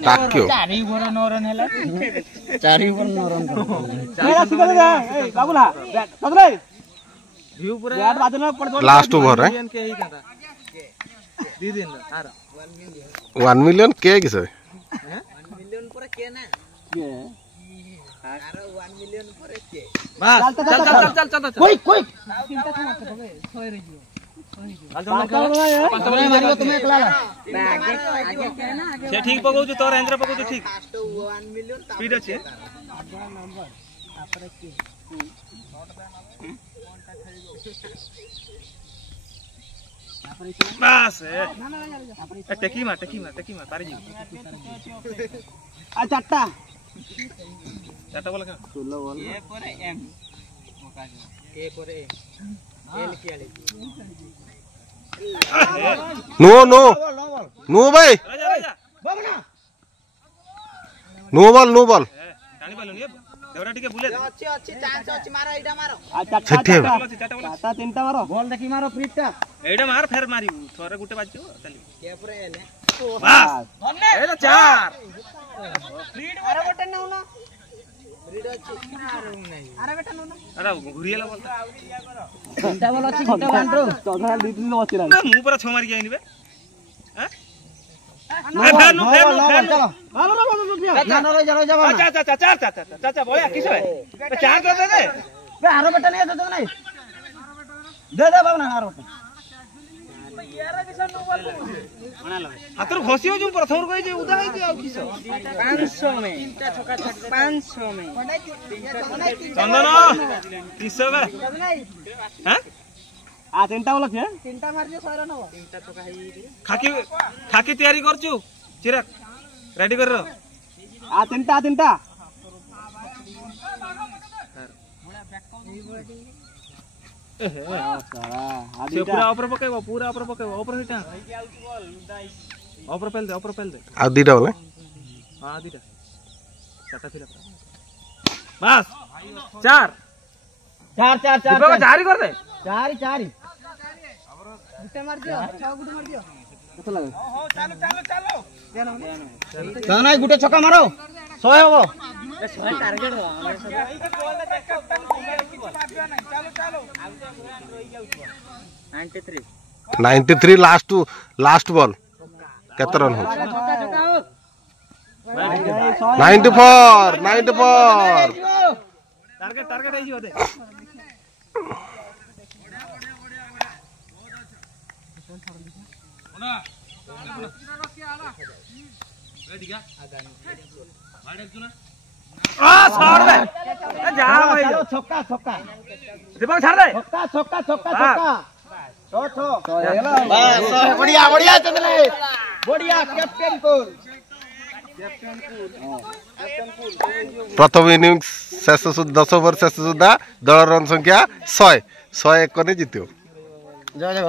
टाक्यो चारि over 9 run हैला 4 over 9 run मेरा सिकल दे ए बाबूला बैट बदले व्यू पूरा बैट बाजना पड़ लास्ट ओवर है के ही था दी दिन आर 1 मिलियन के किसे 1 मिलियन पर के ना के आर 1 मिलियन पर के बस चल कोई चिंता क्यों मत करो सोए रहियो मारियो तुम एकला से ठीक पकौ जो तोर हेंद्र पकौ ठीक 1 मिलियन स्पीड अछि नंबर तापर के बस टेकी मार पारी जी आ चारटा बोला का 16 बॉल ए पर एम के पर एम एल के आले नो भाई राजा बाबना नो बॉल टाणी पालो नि देवरा टिके बुले अच्छी चांस अच्छी मारो एडा मारो आ चारटा तीनटा मारो बॉल देखि मारो फ्रीटा एडा मार फेर मारी थोरे गुटे बाजो चली के पर एले बस एडा चार फ्रीड अरे बटन ना ना फ्रीड अच्छी अरे बेटा ना अरे घुरियाला बोल तीनटा बॉल अच्छी गोटे बांड्रो चौथा दी दिन बचिरा मु पूरा छो मार के आइनी बे हैं चाचा बोया किसे चार दे दे बे हारो बेटा नहीं दे नहीं दे बाबना हारो हाथर घसी हो जो प्रथम को जे उदा है जे किसे 500 में 500 में चंदन किसे बे हैं आ तीनटा बोला छे तीनटा मार जे 100 रन हो तीनटा तो खाकी तैयारी करछु चिरक रेडी कर रो आ तीनटा से पूरा ऊपर पकेबो ऊपर हिटा ऊपर पेल दे आ दीटा बोले हां दीटा चारटा फिर बस चार जारी कर दे चार गुटे मार दियो 6 गुटे मार दियो कत लगे हो चलो केन नहीं गुटे छक्का मारो 100 होबो 100 टारगेट हो चलो 93 लास्ट बॉल केते रन हो 94 टारगेट है जी होते छक्का दीपक छाड़ दे छक्का बढ़िया चंदले बढ़िया कैप्टन कूल प्रथम इनिंग्स शेष 10 ओवर शेष सुधा दल रन संख्या 100 101 ने जित्यो। जय जगन्नाथ।